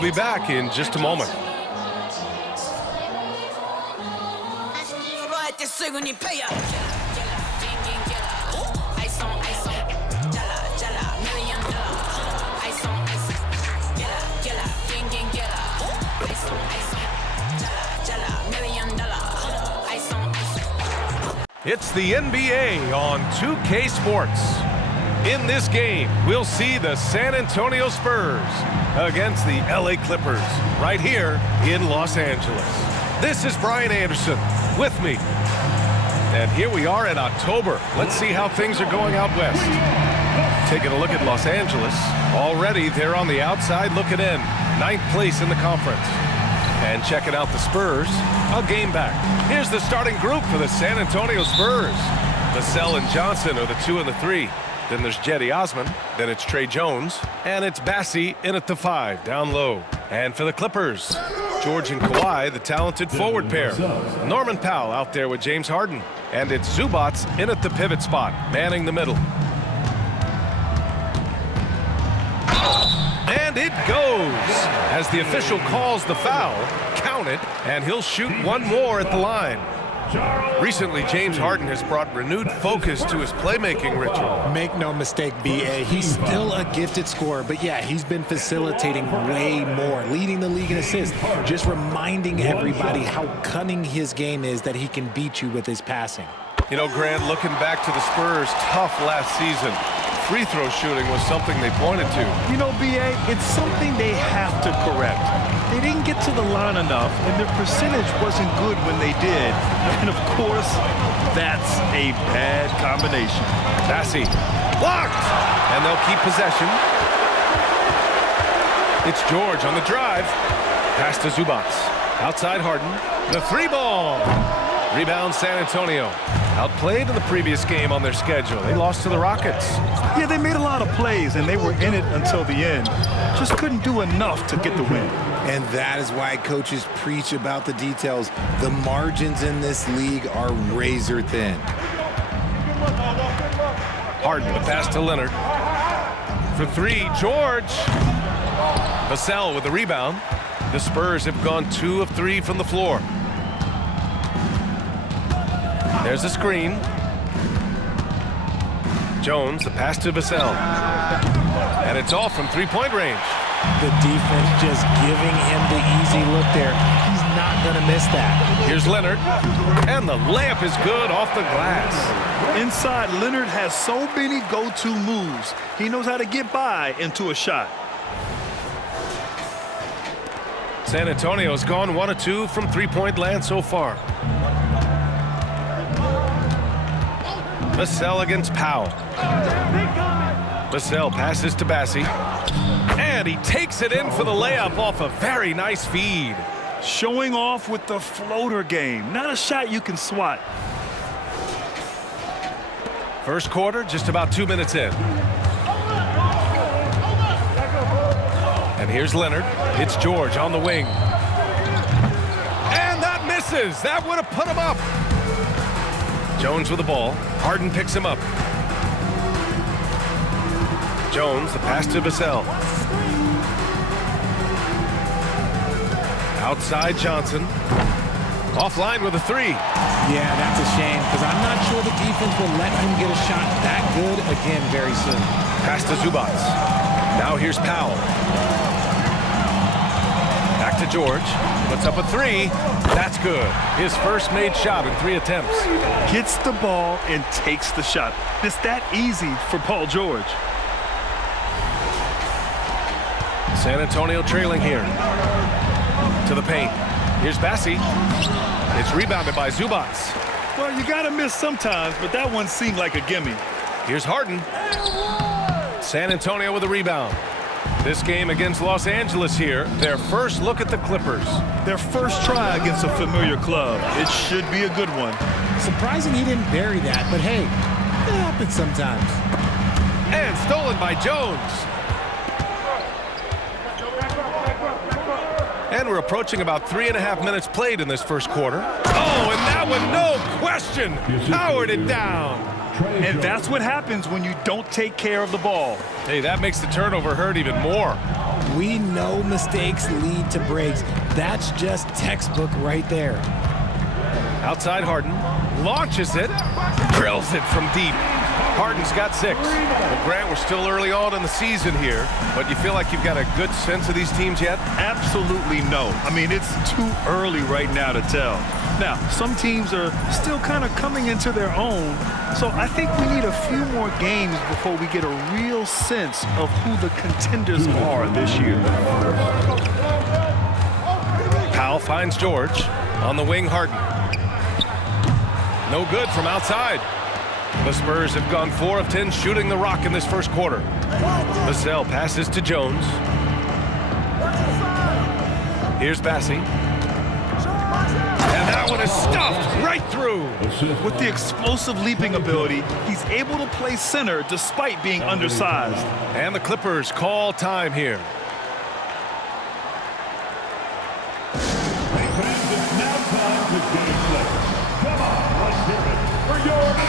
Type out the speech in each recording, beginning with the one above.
We'll be back in just a moment. It's the NBA on 2K Sports. In this game, we'll see the San Antonio Spurs against the LA Clippers right here in Los Angeles. This is Brian Anderson with me. And here we are in October. Let's see how things are going out west. Taking a look at Los Angeles. Already they're on the outside looking in. 9th place in the conference. And checking out the Spurs, a game back. Here's the starting group for the San Antonio Spurs. Vassell and Johnson are the 2 and the 3. Then there's Cedi Osman. Then it's Tre Jones. And it's Bassey in at the 5, down low. And for the Clippers, George and Kawhi, the talented forward pair. Norman Powell out there with James Harden. And it's Zubac in at the pivot spot, manning the middle. And it goes as the official calls the foul. Count it, and he'll shoot one more at the line. Recently, James Harden has brought renewed focus to his playmaking ritual. Make no mistake, B.A., he's still a gifted scorer, but yeah, he's been facilitating way more, leading the league in assists, just reminding everybody how cunning his game is, that he can beat you with his passing. You know, Grant, looking back to the Spurs' tough last season, free throw shooting was something they pointed to. You know, B.A., it's something they have to correct. They didn't get to the line enough, and their percentage wasn't good when they did. And, of course, that's a bad combination. Bassey blocked, and they'll keep possession. It's George on the drive. Pass to Zubac. Outside Harden. The 3-ball. Rebound San Antonio. Outplayed in the previous game on their schedule. They lost to the Rockets. Yeah, they made a lot of plays, and they were in it until the end. Just couldn't do enough to get the win. And that is why coaches preach about the details. The margins in this league are razor thin. Harden, the pass to Leonard. For 3, George. Vassell with the rebound. The Spurs have gone 2 of 3 from the floor. There's a screen. Jones, the pass to Vassell. And it's all from 3-point range. The defense just giving him the easy look there. He's not going to miss that. Here's Leonard. And the layup is good off the glass. Inside, Leonard has so many go-to moves. He knows how to get by into a shot. San Antonio's gone 1 of 2 from 3-point land so far. Vassell against Powell. Vassell passes to Bassey. And he takes it in for the layup off a very nice feed. Showing off with the floater game. Not a shot you can swat. First quarter, just about 2 minutes in. And here's Leonard. It's George on the wing. And that misses. That would have put him up. Jones with the ball. Harden picks him up. Jones, the pass to Vassell. Outside Johnson. Offline with a 3. Yeah, that's a shame, because I'm not sure the defense will let him get a shot that good again very soon. Pass to Zubac. Now here's Powell. Back to George. Puts up a 3. That's good. His first made shot in 3 attempts. Gets the ball and takes the shot. It's that easy for Paul George. San Antonio trailing here. To the paint. Here's Bassey. It's rebounded by Zubac. Well, you got to miss sometimes, but that one seemed like a gimme. Here's Harden. San Antonio with a rebound. This game against Los Angeles here, their first look at the Clippers. Their first try against a familiar club. It should be a good one. Surprising he didn't bury that, but hey, it happens sometimes. And stolen by Jones. And we're approaching about 3.5 minutes played in this first quarter. Oh, and that one, no question, powered it down. And that's what happens when you don't take care of the ball. Hey, that makes the turnover hurt even more. We know mistakes lead to breaks. That's just textbook right there. Outside Harden, launches it, drills it from deep. Harden's got 6. Well, Grant, we're still early on in the season here, but you feel like you've got a good sense of these teams yet? Absolutely no. I mean, it's too early right now to tell. Now, some teams are still kind of coming into their own, so I think we need a few more games before we get a real sense of who the contenders are this year. Powell finds George. On the wing, Harden. No good from outside. The Spurs have gone 4 of 10 shooting the rock in this first quarter. Vassell passes to Jones. Here's Bassey. And that one is stuffed right through. With the explosive leaping ability, he's able to play center despite being undersized. And the Clippers call time here.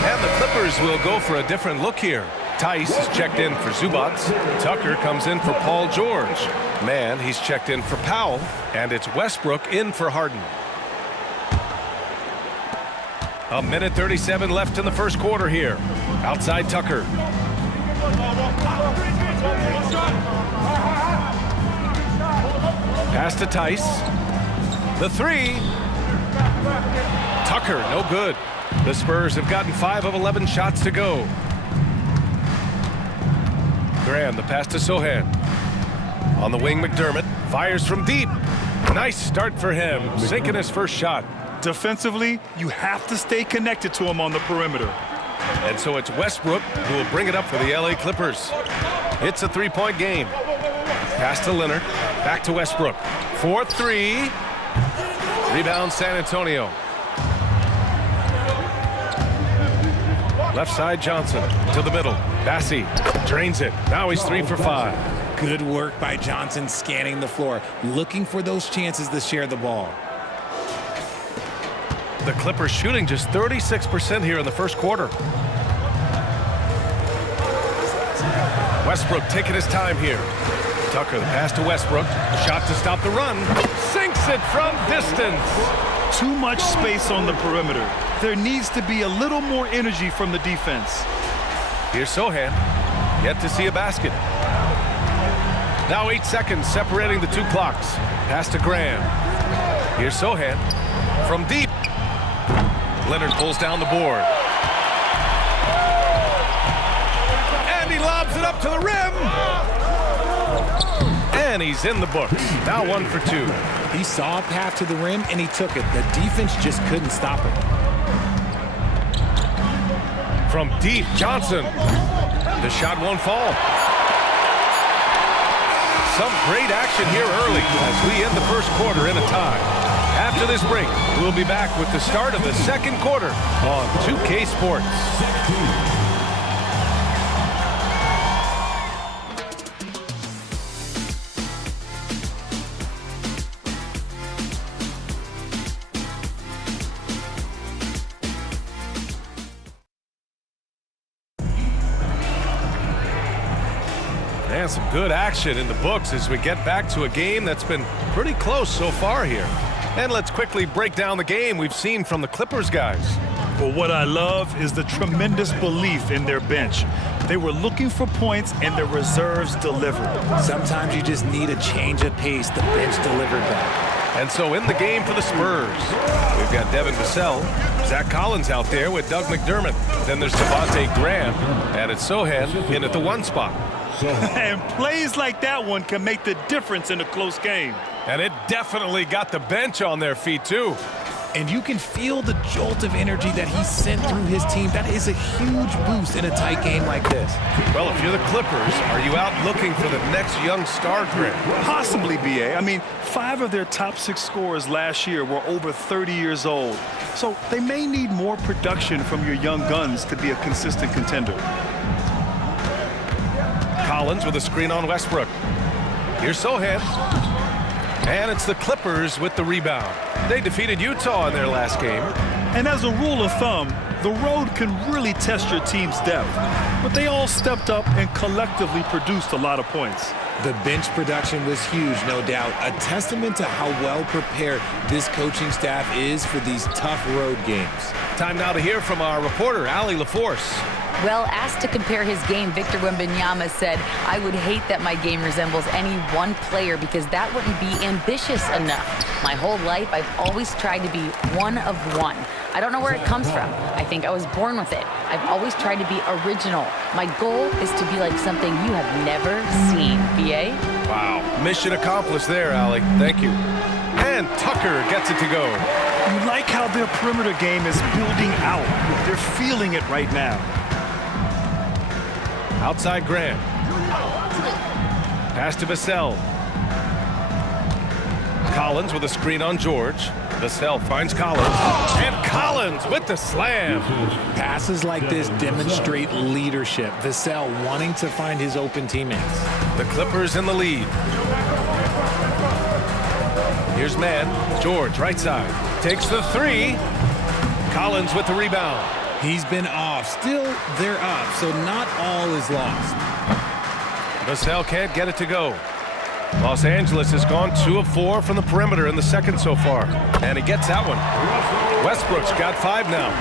And the Clippers will go for a different look here. Tice is checked in for Zubac. Tucker comes in for Paul George. Man, he's checked in for Powell. And it's Westbrook in for Harden. A minute 37 left in the first quarter here. Outside Tucker. Pass to Tice. The 3. Tucker, no good. The Spurs have gotten 5 of 11 shots to go. Graham, the pass to Sohan. On the wing, McDermott fires from deep. Nice start for him, sinking his first shot. Defensively, you have to stay connected to him on the perimeter. And so it's Westbrook who will bring it up for the LA Clippers. It's a 3-point game. Pass to Leonard, back to Westbrook. 4-3. Rebound San Antonio. Left side Johnson to the middle. Bassey drains it. Now he's 3 for 5. Good work by Johnson scanning the floor, looking for those chances to share the ball. The Clippers shooting just 36% here in the first quarter. Westbrook taking his time here. Tucker, the pass to Westbrook. Shot to stop the run. Sinks it from distance. Too much space on the perimeter. There needs to be a little more energy from the defense. Here's Sohan. Yet to see a basket. Now 8 seconds separating the 2 clocks. Pass to Graham. Here's Sohan. From deep. Leonard pulls down the board. And he lobs it up to the rim. And he's in the books. Now 1 for 2. He saw a path to the rim and he took it. The defense just couldn't stop it. From deep, Johnson. The shot won't fall. Some great action here early as we end the first quarter in a tie. After this break, we'll be back with the start of the second quarter on 2K Sports. And some good action in the books as we get back to a game that's been pretty close so far here. And let's quickly break down the game we've seen from the Clippers guys. But what I love is the tremendous belief in their bench. They were looking for points and their reserves delivered. Sometimes you just need a change of pace. The bench delivered that. And so in the game for the Spurs, we've got Devin Vassell, Zach Collins out there with Doug McDermott. Then there's Devontae Graham, and it's Sohan in at the 1 spot. And plays like that one can make the difference in a close game. And it definitely got the bench on their feet, too. And you can feel the jolt of energy that he sent through his team. That is a huge boost in a tight game like this. Well, if you're the Clippers, are you out looking for the next young star, Grant? Possibly, B.A. I mean, 5 of their top 6 scorers last year were over 30 years old. So they may need more production from your young guns to be a consistent contender. Collins with a screen on Westbrook. Here's Sohan. And it's the Clippers with the rebound. They defeated Utah in their last game. And as a rule of thumb, the road can really test your team's depth. But they all stepped up and collectively produced a lot of points. The bench production was huge, no doubt. A testament to how well prepared this coaching staff is for these tough road games. Time now to hear from our reporter, Allie LaForce. Well, asked to compare his game, Victor Wembanyama said, "I would hate that my game resembles any one player because that wouldn't be ambitious enough. My whole life, I've always tried to be one of one. I don't know where it comes from. I think I was born with it. I've always tried to be original. My goal is to be like something you have never seen." VA? Wow. Mission accomplished there, Allie. Thank you. And Tucker gets it to go. You like how their perimeter game is building out. They're feeling it right now. Outside Graham. Pass to Vassell. Collins with a screen on George. Vassell finds Collins. And Collins with the slam. Passes like this demonstrate leadership. Vassell wanting to find his open teammates. The Clippers in the lead. Here's man. George, right side. Takes the three. Collins with the rebound. He's been off. Still, they're up, so not all is lost. Vassell can't get it to go. Los Angeles has gone 2 of 4 from the perimeter in the second so far. And he gets that one. Westbrook's got 5 now.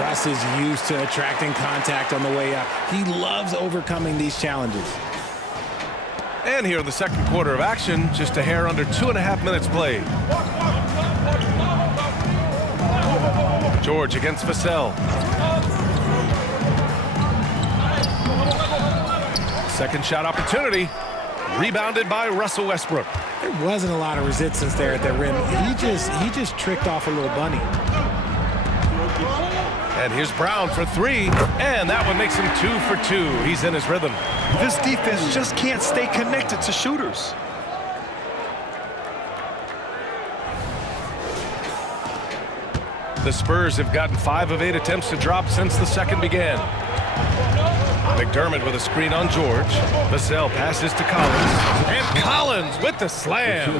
Russ is used to attracting contact on the way up. He loves overcoming these challenges. And here in the second quarter of action, just a hair under 2.5 minutes played. George against Vassell. Second shot opportunity. Rebounded by Russell Westbrook. There wasn't a lot of resistance there at the rim. He just tricked off a little bunny. And here's Brown for 3. And that one makes him 2 for 2. He's in his rhythm. This defense just can't stay connected to shooters. The Spurs have gotten 5 of 8 attempts to drop since the second began. McDermott with a screen on George. Vassell passes to Collins. And Collins with the slam.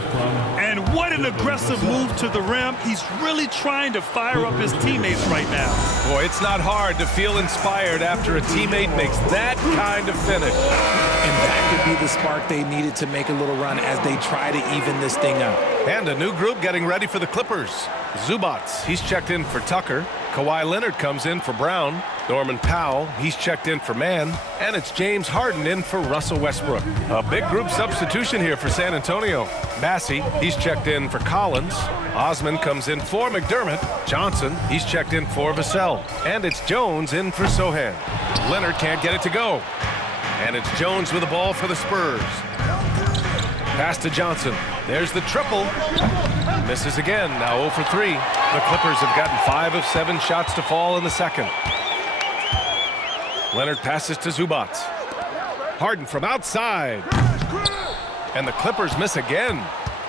And what an aggressive move to the rim. He's really trying to fire up his teammates right now. Boy, it's not hard to feel inspired after a teammate makes that kind of finish. And that could be the spark they needed to make a little run as they try to even this thing up. And a new group getting ready for the Clippers. Zubats, he's checked in for Tucker. Kawhi Leonard comes in for Brown. Norman Powell, he's checked in for Mann. And it's James Harden in for Russell Westbrook. A big group substitution here for San Antonio. Bassey, he's checked in for Collins. Osman comes in for McDermott. Johnson, he's checked in for Vassell. And it's Jones in for Sohan. Leonard can't get it to go. And it's Jones with the ball for the Spurs. Pass to Johnson. There's the triple. Misses again, now 0 for 3. The Clippers have gotten 5 of 7 shots to fall in the second. Leonard passes to Zubats. Harden from outside. And the Clippers miss again.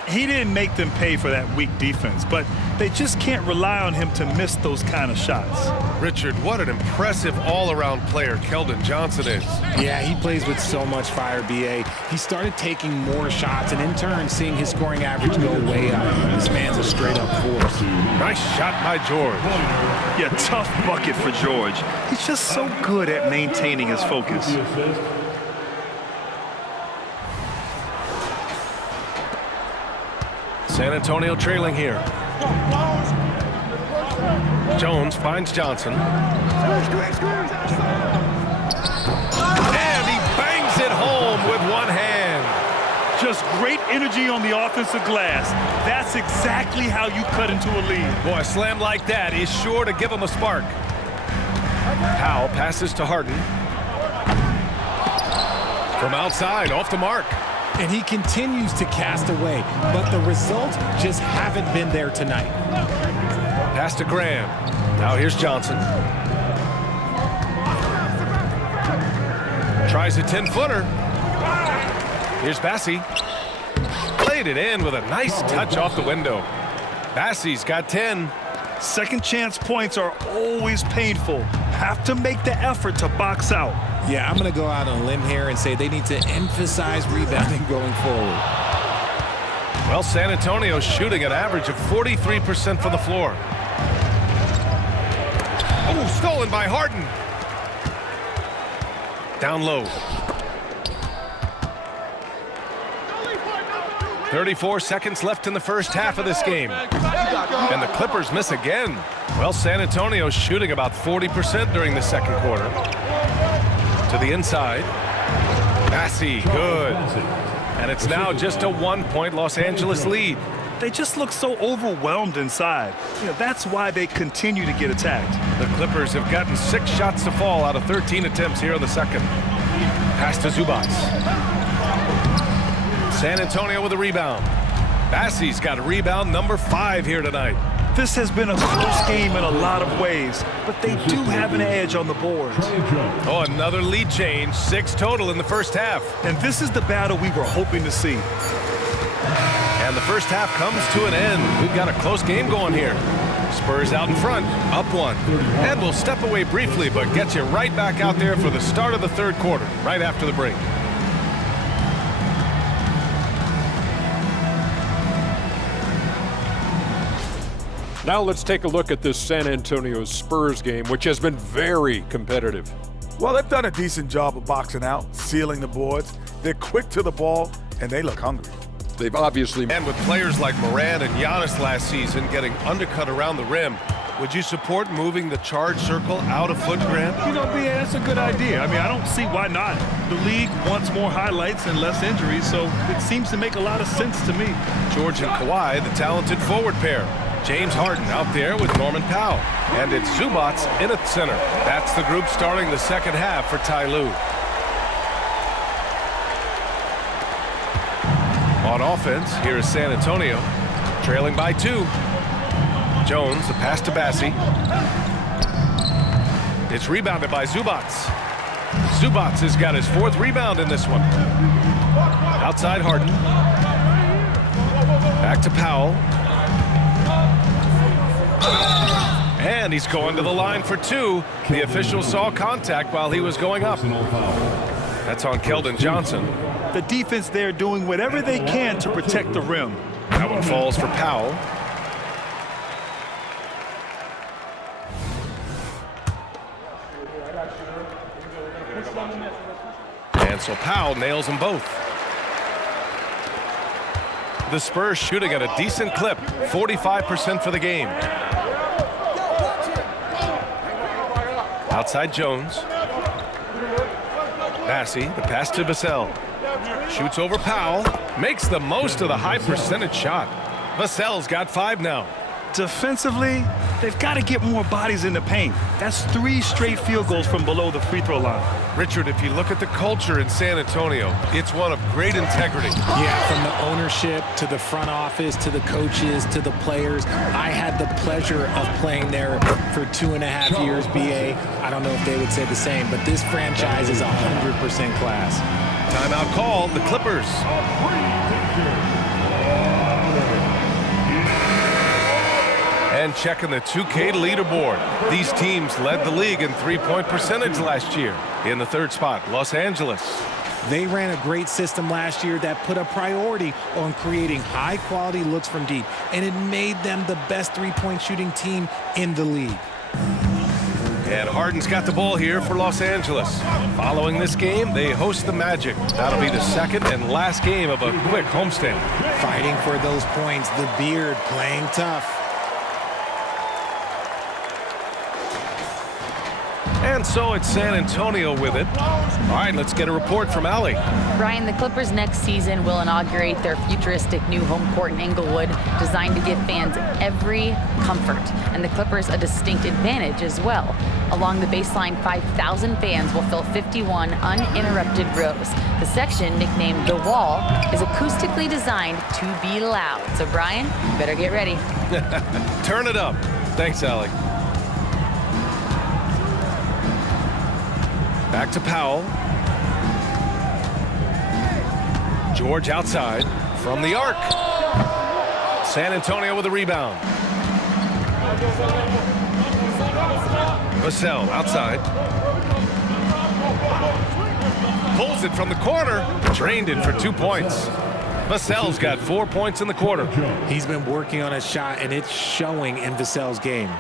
He didn't make them pay for that weak defense, but they just can't rely on him to miss those kind of shots. Richard, what an impressive all-around player Keldon Johnson is. Yeah, he plays with so much fire, BA. He started taking more shots and in turn seeing his scoring average go way up. This man's a straight-up force. Nice shot by George. Yeah, tough bucket for George. He's just so good at maintaining his focus. San Antonio trailing here. Jones finds Johnson. And he bangs it home with one hand. Just great energy on the offensive glass. That's exactly how you cut into a lead. Boy, a slam like that is sure to give him a spark. Powell passes to Harden. From outside, off the mark. And he continues to cast away, but the results just haven't been there tonight. Pass to Graham. Now here's Johnson. Tries a 10-footer. Here's Bassey. Played it in with a nice touch off the window. Bassey's got 10. Second chance points are always painful. Have to make the effort to box out. Yeah, I'm going to go out on a limb here and say they need to emphasize rebounding going forward. Well, San Antonio's shooting an average of 43% from the floor. Oh, stolen by Harden. Down low. 34 seconds left in the first half of this game. And the Clippers miss again. Well, San Antonio's shooting about 40% during the second quarter. To the inside. Massey, good. And it's now just a 1-point Los Angeles lead. They just look so overwhelmed inside. That's why they continue to get attacked. The Clippers have gotten 6 shots to fall out of 13 attempts here in the second. Pass to Zubac. San Antonio with a rebound. Massey's got a rebound number 5 here tonight. This has been a close game in a lot of ways, but they do have an edge on the boards. Oh, another lead change. 6 total in the first half. And this is the battle we were hoping to see. And the first half comes to an end. We've got a close game going here. Spurs out in front, up 1. And we'll step away briefly, but get you right back out there for the start of the third quarter, right after the break. Now let's take a look at this San Antonio Spurs game, which has been very competitive. Well, they've done a decent job of boxing out, sealing the boards. They're quick to the ball, and they look hungry. They've obviously... And with players like Morant and Giannis last season getting undercut around the rim, would you support moving the charge circle out of foot, Grant? That's a good idea. I don't see why not. The league wants more highlights and less injuries, so it seems to make a lot of sense to me. George and Kawhi, the talented forward pair. James Harden out there with Norman Powell. And it's Zubac in at center. That's the group starting the second half for Ty Lue. On offense, here is San Antonio, trailing by 2. Jones, the pass to Bassey. It's rebounded by Zubac. Zubac has got his 4th rebound in this one. Outside Harden. Back to Powell. And he's going to the line for 2. The official saw contact while he was going up. That's on Keldon Johnson. The defense there doing whatever they can to protect the rim. That one falls for Powell. And so Powell nails them both. The Spurs shooting at a decent clip, 45% for the game. Outside Jones. Bassey, the pass to Vassell. Shoots over Powell, makes the most of the high percentage shot. Vassell's got 5 now. Defensively, they've got to get more bodies in the paint. That's 3 straight field goals from below the free throw line. Richard, if you look at the culture in San Antonio, it's one of great integrity. Yeah, from the ownership to the front office to the coaches to the players. I had the pleasure of playing there for 2.5 years, BA. I don't know if they would say the same, but this franchise is 100% class. Timeout called, the Clippers. And checking the 2K leaderboard. These teams led the league in 3-point percentage last year. In the 3rd spot, Los Angeles. They ran a great system last year that put a priority on creating high-quality looks from deep, and it made them the best 3-point shooting team in the league. And Harden's got the ball here for Los Angeles. Following this game, they host the Magic. That'll be the second and last game of a quick homestand. Fighting for those points, the Beard playing tough. And so it's San Antonio with it. All right, let's get a report from Allie. Brian, the Clippers next season will inaugurate their futuristic new home court in Inglewood, designed to give fans every comfort, and the Clippers a distinct advantage as well. Along the baseline, 5,000 fans will fill 51 uninterrupted rows. The section, nicknamed The Wall, is acoustically designed to be loud. So, Brian, you better get ready. Turn it up. Thanks, Allie. Back to Powell. George outside from the arc. San Antonio with a rebound. Vassell outside. Pulls it from the corner. Drained it for 2 points. Vassell's got 4 points in the quarter. He's been working on his shot, and it's showing in Vassell's game.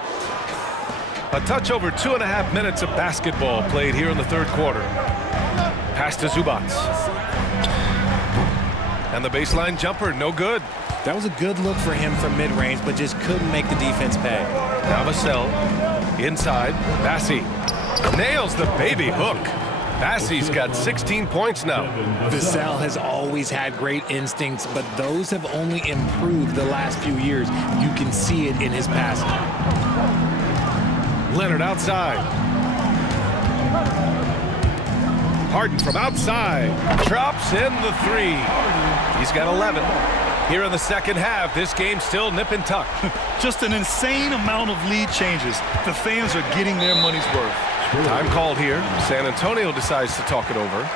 A touch over 2.5 minutes of basketball played here in the third quarter. Pass to Zubac. And the baseline jumper, no good. That was a good look for him from mid-range, but just couldn't make the defense pay. Now Vassell, inside, Bassey nails the baby hook. Bassey's got 16 points now. Vassell has always had great instincts, but those have only improved the last few years. You can see it in his passing. Leonard outside. Harden from outside. Drops in the three. He's got 11. Here in the second half, this game's still nip and tuck. Just an insane amount of lead changes. The fans are getting their money's worth. Time called here. San Antonio decides to talk it over.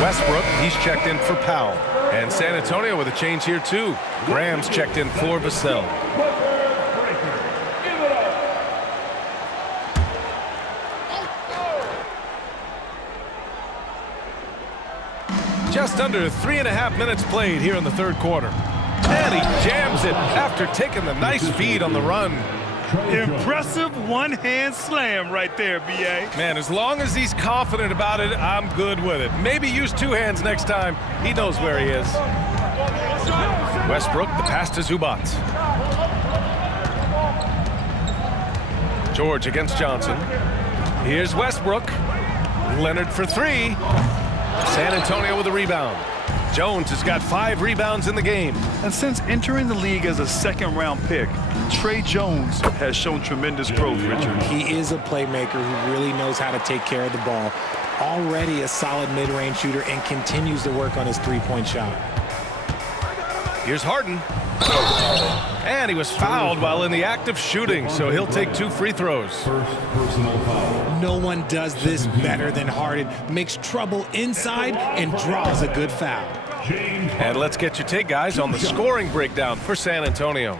Westbrook, he's checked in for Powell. And San Antonio with a change here too. Graham's checked in for Vassell. Just under 3.5 minutes played here in the third quarter. And he jams it after taking the nice feed on the run. Impressive one-hand slam right there, B.A. Man, as long as he's confident about it, I'm good with it. Maybe use two hands next time. He knows where he is. Westbrook, the pass to Zubac. George against Johnson. Here's Westbrook. Leonard for three. San Antonio with a rebound. Jones has got 5 rebounds in the game. And since entering the league as a second-round pick, Tre Jones has shown tremendous growth, Richard. He is a playmaker who really knows how to take care of the ball. Already a solid mid-range shooter and continues to work on his three-point shot. Here's Harden. And he was fouled while in the act of shooting, so he'll take 2 free throws. No one does this better than Harden. Makes trouble inside and draws a good foul. And let's get your take, guys, on the scoring breakdown for San Antonio.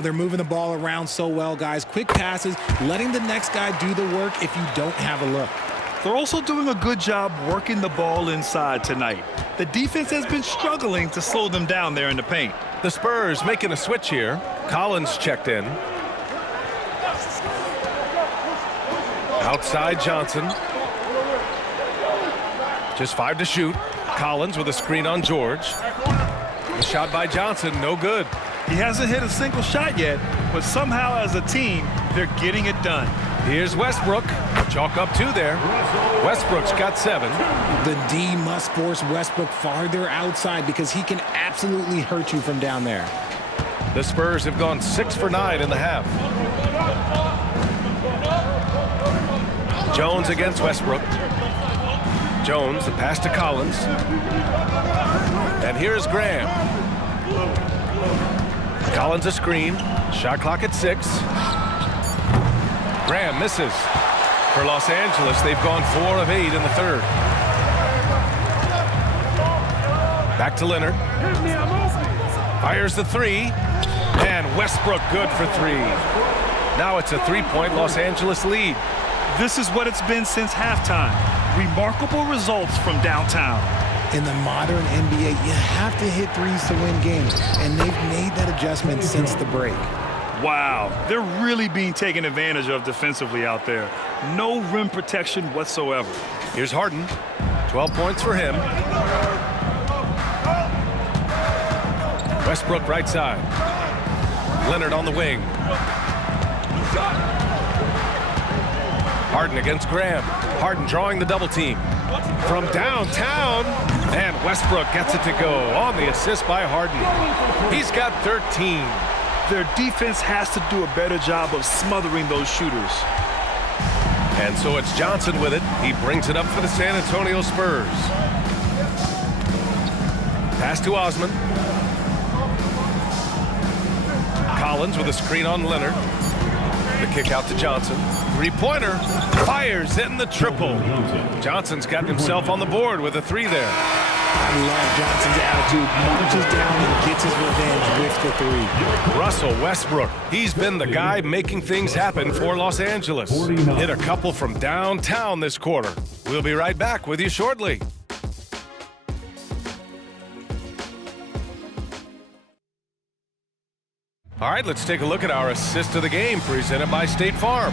They're moving the ball around so well, guys. Quick passes, letting the next guy do the work if you don't have a look. They're also doing a good job working the ball inside tonight. The defense has been struggling to slow them down there in the paint. The Spurs making a switch here. Collins checked in. Outside Johnson. Just 5 to shoot. Collins with a screen on George. The shot by Johnson, no good. He hasn't hit a single shot yet, but somehow as a team, they're getting it done. Here's Westbrook. Chalk up 2 there. Westbrook's got 7. The D must force Westbrook farther outside because he can absolutely hurt you from down there. The Spurs have gone 6 for 9 in the half. Jones against Westbrook. Jones, the pass to Collins. And here's Graham. Collins a screen. Shot clock at 6. Graham misses. For Los Angeles, they've gone 4 of 8 in the third. Back to Leonard. Fires the 3. And Westbrook good for 3. Now it's a 3-point Los Angeles lead. This is what it's been since halftime. Remarkable results from downtown. In the modern NBA, you have to hit threes to win games, and they've made that adjustment since the break. Wow, they're really being taken advantage of defensively out there. No rim protection whatsoever. Here's Harden. 12 points for him. Westbrook right side. Leonard on the wing. Harden against Graham. Harden drawing the double team. From downtown, and Westbrook gets it to go on the assist by Harden. He's got 13. Their defense has to do a better job of smothering those shooters. And so it's Johnson with it. He brings it up for the San Antonio Spurs. Pass to Osman. Collins with a screen on Leonard. The kick out to Johnson. Three-pointer. Fires in the triple. Johnson's got himself on the board with a 3 there. I love Johnson's attitude. Marches down and gets his revenge with the 3. Russell Westbrook. He's been the guy making things happen for Los Angeles. Hit a couple from downtown this quarter. We'll be right back with you shortly. All right, let's take a look at our assist of the game presented by State Farm.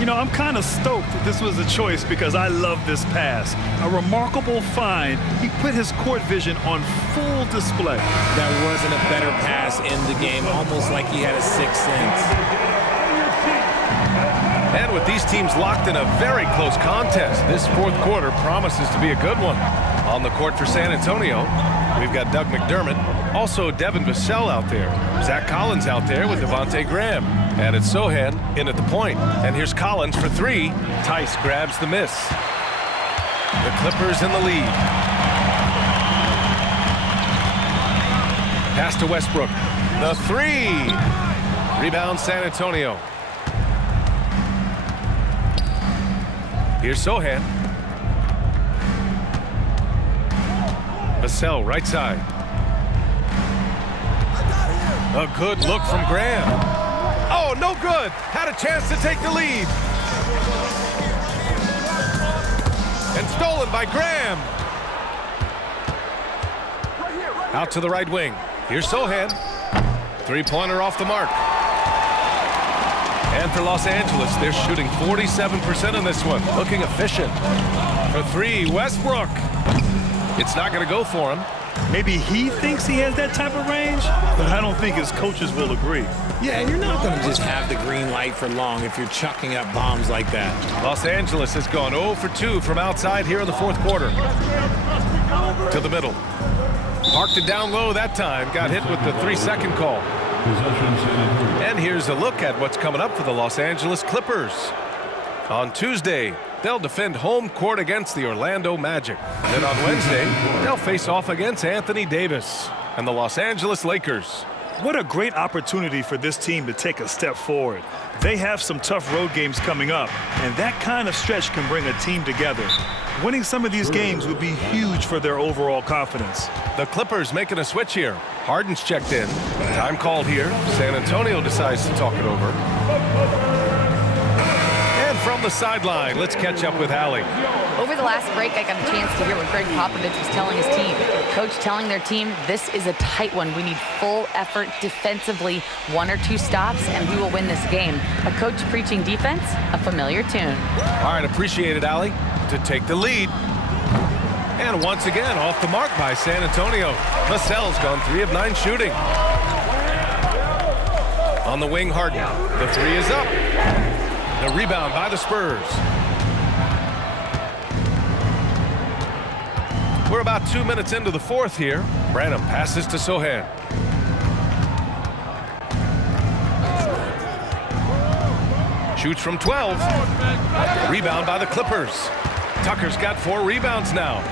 You know, I'm kind of stoked that this was a choice because I love this pass. A remarkable find. He put his court vision on full display. That wasn't a better pass in the game, almost like he had a sixth sense. And with these teams locked in a very close contest, this fourth quarter promises to be a good one. On the court for San Antonio, we've got Doug McDermott, also Devin Vassell out there. Zach Collins out there with Devontae Graham. And it's Sochan in at the point. And here's Collins for three. Tice grabs the miss. The Clippers in the lead. Pass to Westbrook. The three. Rebound San Antonio. Here's Sochan. Vassell right side. A good look from Graham. Oh, no good. Had a chance to take the lead. And stolen by Graham. Out to the right wing. Here's Sochan. Three-pointer off the mark. And for Los Angeles, they're shooting 47% in this one. Looking efficient. For three, Westbrook. It's not going to go for him. Maybe he thinks he has that type of range, but I don't think his coaches will agree. Yeah, and you're not going to just have the green light for long if you're chucking up bombs like that. Los Angeles has gone 0 for 2 from outside here in the fourth quarter. To the middle. Parked it down low that time. Got hit with the 3-second call. And here's a look at what's coming up for the Los Angeles Clippers. On Tuesday, they'll defend home court against the Orlando Magic. Then on Wednesday, they'll face off against Anthony Davis and the Los Angeles Lakers. What a great opportunity for this team to take a step forward. They have some tough road games coming up, and that kind of stretch can bring a team together. Winning some of these games would be huge for their overall confidence. The Clippers making a switch here. Harden's checked in. Time called here. San Antonio decides to talk it over. And from the sideline, let's catch up with Allie. Over the last break, I got a chance to hear what Greg Popovich was telling his team. Coach telling their team, this is a tight one. We need full effort defensively, 1 or 2 stops, and we will win this game. A coach preaching defense, a familiar tune. All right, appreciate it, Allie, to take the lead. And once again, off the mark by San Antonio. Vassell's gone 3 of 9 shooting. On the wing, Harden. The 3 is up. The rebound by the Spurs. We're about 2 minutes into the fourth here. Branham passes to Sochan. Shoots from 12. Rebound by the Clippers. Tucker's got 4 rebounds now.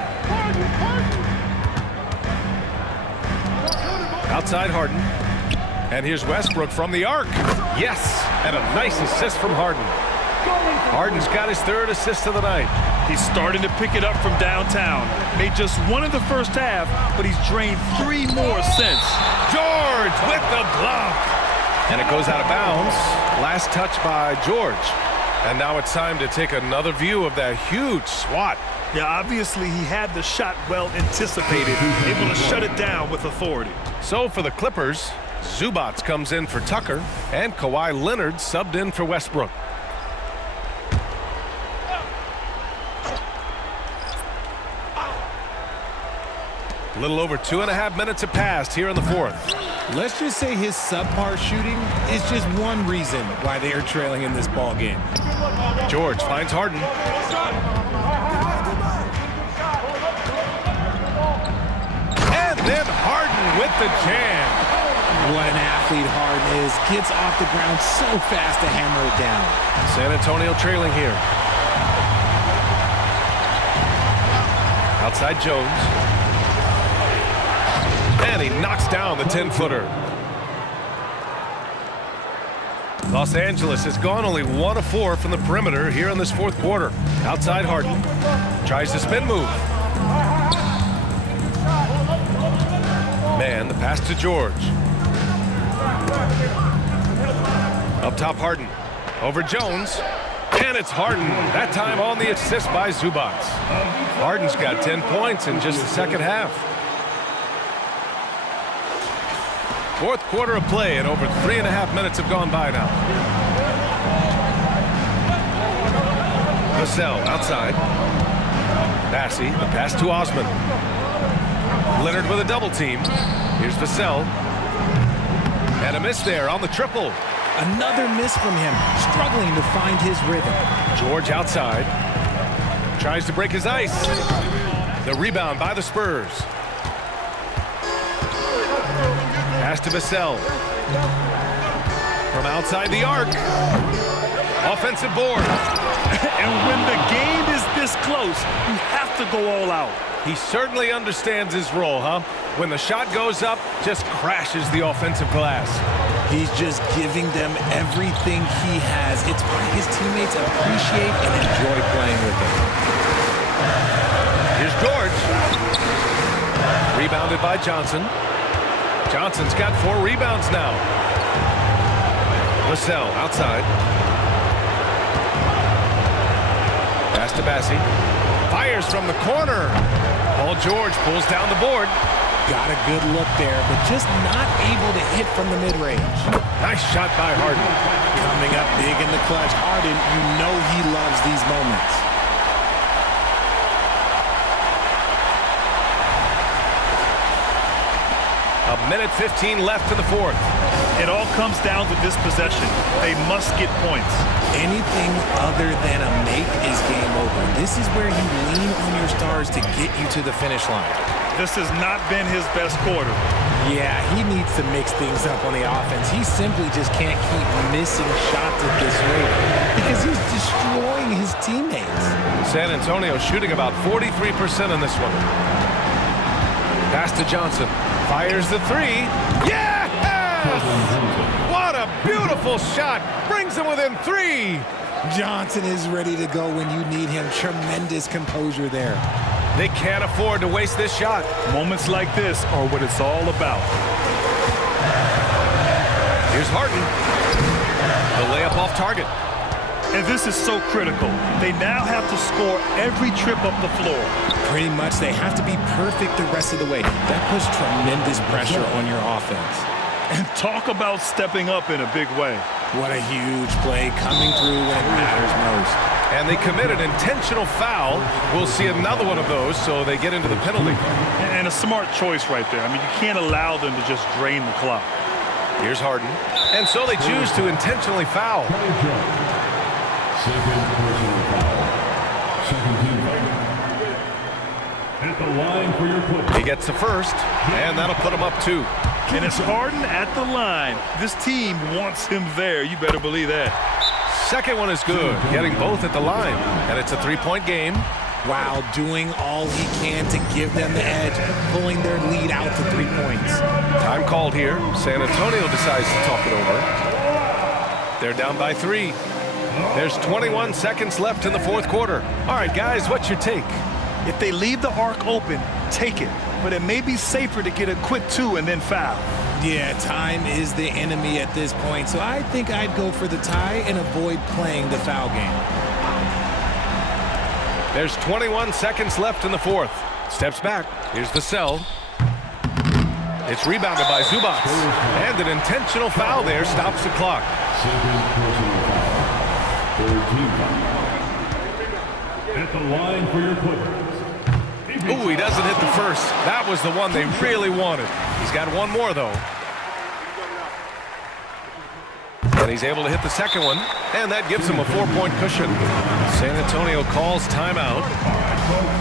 Outside Harden. And here's Westbrook from the arc. Yes, and a nice assist from Harden. Harden's got his 3rd assist of the night. He's starting to pick it up from downtown. Made just 1 in the first half, but he's drained 3 more since. George with the block. And it goes out of bounds. Last touch by George. And now it's time to take another view of that huge swat. Yeah, obviously he had the shot well anticipated, able to shut it down with authority. So for the Clippers, Zubats comes in for Tucker, and Kawhi Leonard subbed in for Westbrook. A little over 2.5 minutes have passed here in the fourth. Let's just say his subpar shooting is just one reason why they are trailing in this ball game. George finds Harden. And then Harden with the jam. What an athlete Harden is. Gets off the ground so fast to hammer it down. San Antonio trailing here. Outside Jones. And he knocks down the 10-footer. Los Angeles has gone only 1 of 4 from the perimeter here in this fourth quarter. Outside Harden. Tries the spin move. Man, the pass to George. Up top, Harden. Over Jones. And it's Harden. That time on the assist by Zubats. Harden's got 10 points in just the second half. Fourth quarter of play, and over 3.5 minutes have gone by now. Vassell outside. Bassey, the pass to Osman. Leonard with a double team. Here's Vassell. And a miss there on the triple. Another miss from him, struggling to find his rhythm. George outside. Tries to break his ice. The rebound by the Spurs. Pass to Vassell. From outside the arc. Offensive board. And when the game is this close, you have to go all out. He certainly understands his role, huh? When the shot goes up, just crashes the offensive glass. He's just giving them everything he has. It's why his teammates appreciate and enjoy playing with him. Here's George. Rebounded by Johnson. Johnson's got 4 rebounds now. Vassell outside. Pass to Bassey. Fires from the corner. Paul George pulls down the board. Got a good look there, but just not able to hit from the mid-range. Nice shot by Harden. Coming up big in the clutch. Harden, you know he loves these moments. A minute 15 left in the fourth. It all comes down to this possession. They must get points. Anything other than a make is game over. This is where you lean on your stars to get you to the finish line. This has not been his best quarter. Yeah, he needs to mix things up on the offense. He simply just can't keep missing shots at this rate because he's destroying his teammates. San Antonio shooting about 43% in this one. Pass to Johnson. Fires the 3. Yes! What a beautiful shot. Brings him within 3. Johnson is ready to go when you need him. Tremendous composure there. They can't afford to waste this shot. Moments like this are what it's all about. Here's Harden. The layup off target. And this is so critical. They now have to score every trip up the floor. Pretty much they have to be perfect the rest of the way. That puts tremendous pressure on your offense. And talk about stepping up in a big way. What a huge play coming through when it matters most. And they committed intentional foul. We'll see another one of those, so they get into the penalty. And a smart choice right there. I mean, you can't allow them to just drain the clock. Here's Harden. And so they choose to intentionally foul. Second personal foul. Second team foul. At the line for your Clippers. He gets the first, and that'll put him up 2. And it's Harden at the line. This team wants him there. You better believe that. Second one is good, getting both at the line. And it's a 3-point game. Wow, doing all he can to give them the edge, pulling their lead out to 3 points. Time called here. San Antonio decides to talk it over. They're down by 3. There's 21 seconds left in the fourth quarter. All right, guys, what's your take? If they leave the arc open, take it. But it may be safer to get a quick 2 and then foul. Yeah, time is the enemy at this point, so I think I'd go for the tie and avoid playing the foul game. There's 21 seconds left in the fourth. Steps back. Here's Vassell. It's rebounded by Zubac. And an intentional foul there stops the clock. Second personal foul. Third team foul. At the line for your Clippers. Ooh, he doesn't hit the first. That was the one they really wanted. He's got one more, though. And he's able to hit the second one, and that gives him a 4-point cushion. San Antonio calls timeout.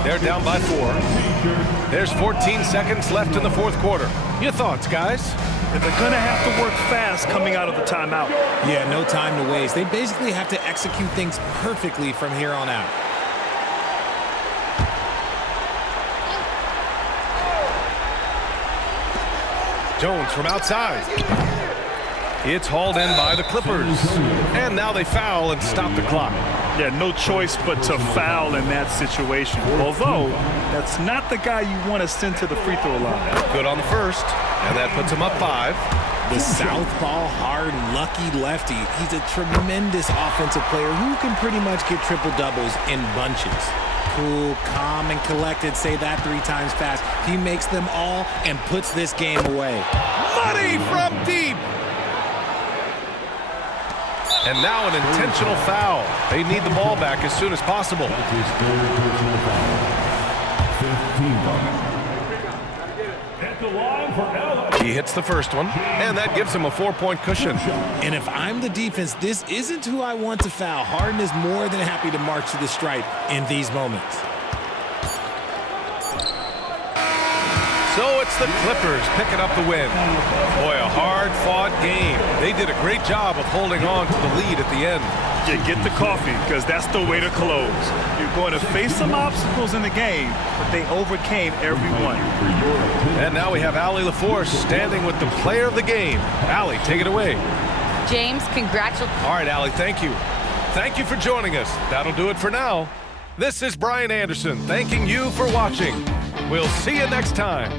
They're down by 4. There's 14 seconds left in the fourth quarter. Your thoughts, guys? They're going to have to work fast coming out of the timeout. Yeah, no time to waste. They basically have to execute things perfectly from here on out. Jones from outside. It's hauled in by the Clippers. And now they foul and stop the clock. Yeah, no choice but to foul in that situation. Although, that's not the guy you want to send to the free throw line. Good on the first, and that puts him up 5. The southpaw, hard, lucky lefty. He's a tremendous offensive player who can pretty much get triple-doubles in bunches. Cool, calm, and collected. Say that 3 times fast. He makes them all and puts this game away. Money from deep. And now an intentional foul. They need the ball back as soon as possible. That's his third personal foul. 15 foul. At the line for LA. He hits the first one, and that gives him a 4-point cushion. And if I'm the defense, this isn't who I want to foul. Harden is more than happy to march to the stripe in these moments. So it's the Clippers picking up the win. Boy, a hard-fought game. They did a great job of holding on to the lead at the end. You get the coffee, because that's the way to close. You're going to face some obstacles in the game, but they overcame every one. And now we have Allie LaForce standing with the player of the game. Allie, take it away. James, congratulations. All right, Allie, thank you. Thank you for joining us. That'll do it for now. This is Brian Anderson thanking you for watching. We'll see you next time.